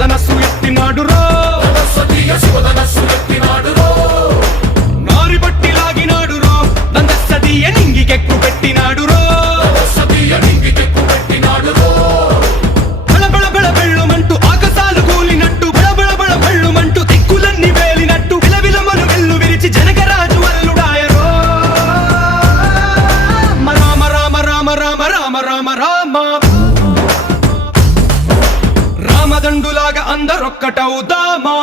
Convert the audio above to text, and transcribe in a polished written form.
శివధనస్సు ఎత్తినాడురో శివధనస్సు ఎత్తినాడురో నారి బట్టి లాగినాడురో దందస్సదీయ నింగికెక్కు పెట్టినాడురో నింగికెక్కు పెట్టినాడురో బళబళ బెళ్ళుమంటూ ఆకాశాలు కూలినట్టు బళబళ బెళ్ళుమంటూ దిక్కులన్నీ వేలినట్టు విలవిలమలు వెల్లు విరిచి జనకరాజు అల్లుడాయరో రామ రామ రామ రామ రామ రామ రామ రామదండులాగా అందరొక్కటవుదామా